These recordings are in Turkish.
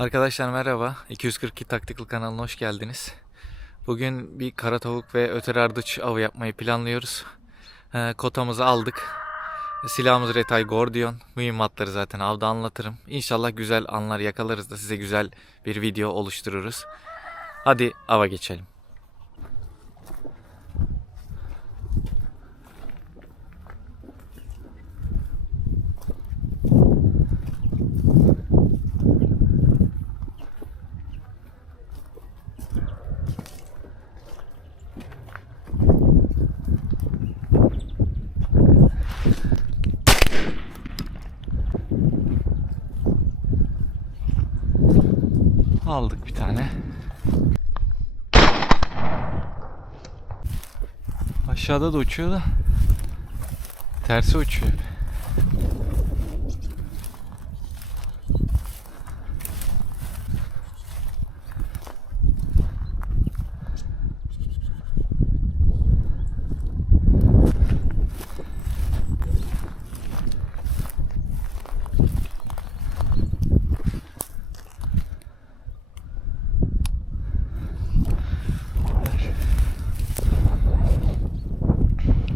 Arkadaşlar merhaba. 242 Tactical kanalına hoş geldiniz. Bugün bir kara tavuk ve öter ardıç avı yapmayı planlıyoruz. Ee, kotamızı aldık. Silahımız Retay Gordion. Mühimmatları zaten avda anlatırım. İnşallah güzel anlar yakalarız da size güzel bir video oluştururuz. Hadi ava geçelim. Aldık bir tane. Aşağıda da uçuyor da tersi uçuyor.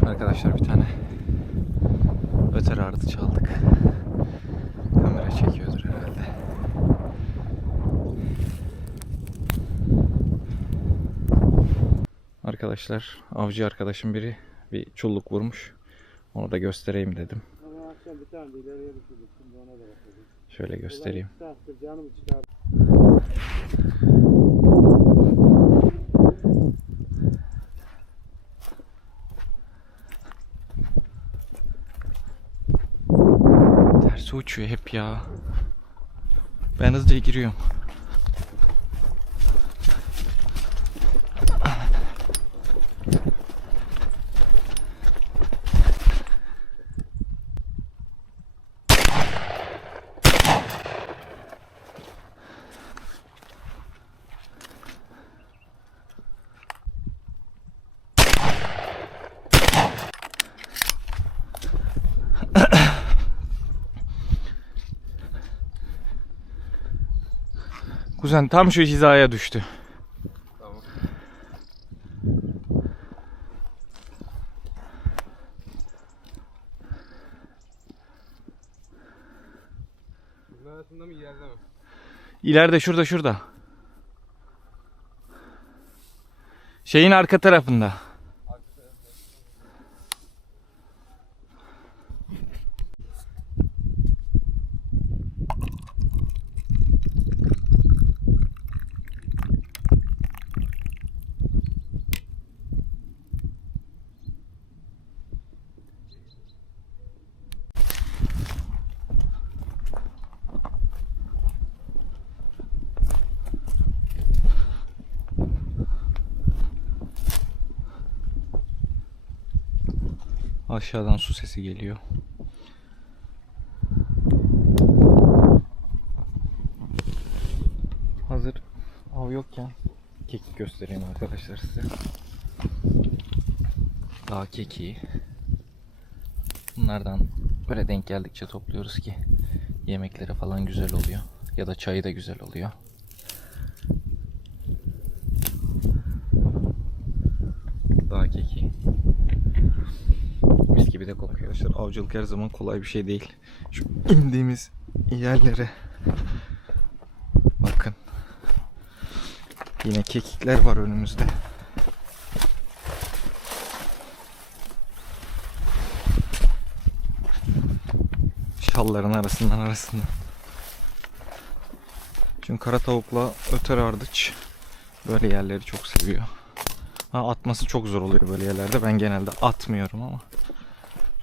Arkadaşlar bir tane öter ardı çaldık. Kamera çekiyordur herhalde. Arkadaşlar avcı arkadaşım biri bir çulluk vurmuş. Onu da göstereyim dedim. Ama akşam bir tane de ileriye düşürdük. Şimdi ona da bakacağız. Şöyle göstereyim. Ulan iki saattir canımı çıkardı. Tersi uçuyor hep ya. Ben hızlıca giriyorum. Kuzen tam şu hizaya düştü. Bunun arasında mı ileride mi? İleride şurada şurada. Şeyin arka tarafında. Aşağıdan su sesi geliyor. Hazır av yokken kekik göstereyim arkadaşlar size. Dağ kekiği. Bunlardan böyle denk geldikçe topluyoruz ki yemekleri falan güzel oluyor. Ya da çayı da güzel oluyor. Gibi de kokuyor arkadaşlar. Avcılık her zaman kolay bir şey değil. Şu indiğimiz yerlere bakın. Yine kekikler var önümüzde. Şalların arasından arasından. Çünkü kara tavukla öter ardıç böyle yerleri çok seviyor. Ha, atması çok zor oluyor böyle yerlerde. Ben genelde atmıyorum ama.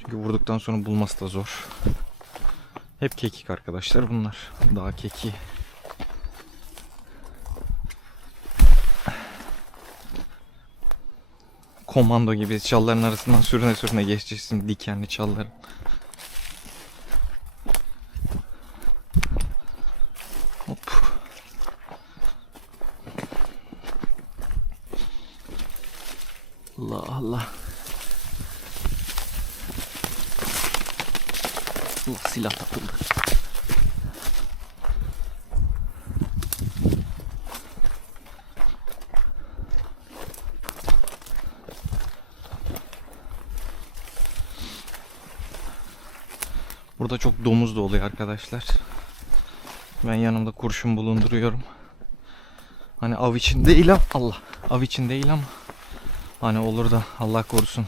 Çünkü vurduktan sonra bulması da zor. Hep kekik arkadaşlar bunlar. Daha keki. Komando gibi çalların arasından sürüne sürüne geçeceksin dikenli çalların. Hop. Allah Allah. Nasıl silah takıldı? Burada çok domuz da oluyor arkadaşlar. Ben yanımda kurşun bulunduruyorum. Hani av için değil ama Allah av için değil ama hani olur da Allah korusun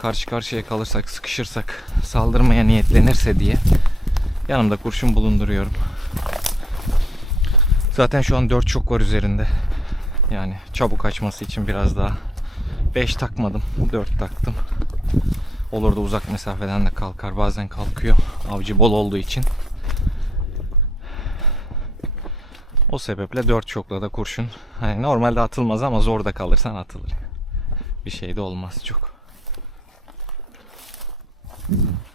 karşı karşıya kalırsak, sıkışırsak, saldırmaya niyetlenirse diye yanımda kurşun bulunduruyorum. Zaten şu an 4 çok var üzerinde. Yani çabuk açması için biraz daha 5 takmadım, 4 taktım. Olur da uzak mesafeden de kalkar. Bazen kalkıyor. Avcı bol olduğu için. O sebeple 4 çokla da kurşun. Hani normalde atılmaz ama zor da kalırsan atılır. Bir şey de olmaz çok. Mm-hmm.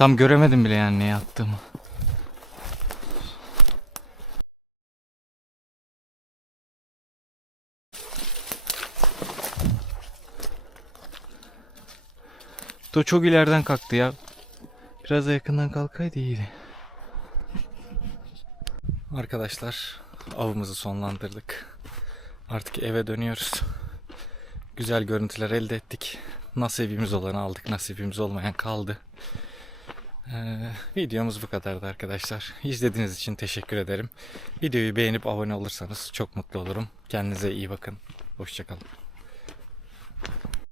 Tam göremedim bile yani neye attığımı. To çok ileriden kalktı ya. Biraz da yakından kalkaydı iyiydi. Arkadaşlar avımızı sonlandırdık. Artık eve dönüyoruz. Güzel görüntüler elde ettik. Nasibimiz olanı aldık, nasibimiz olmayan kaldı. Ee, videomuz bu kadardı arkadaşlar. İzlediğiniz için teşekkür ederim. Videoyu beğenip abone olursanız çok mutlu olurum. Kendinize iyi bakın. Hoşçakalın.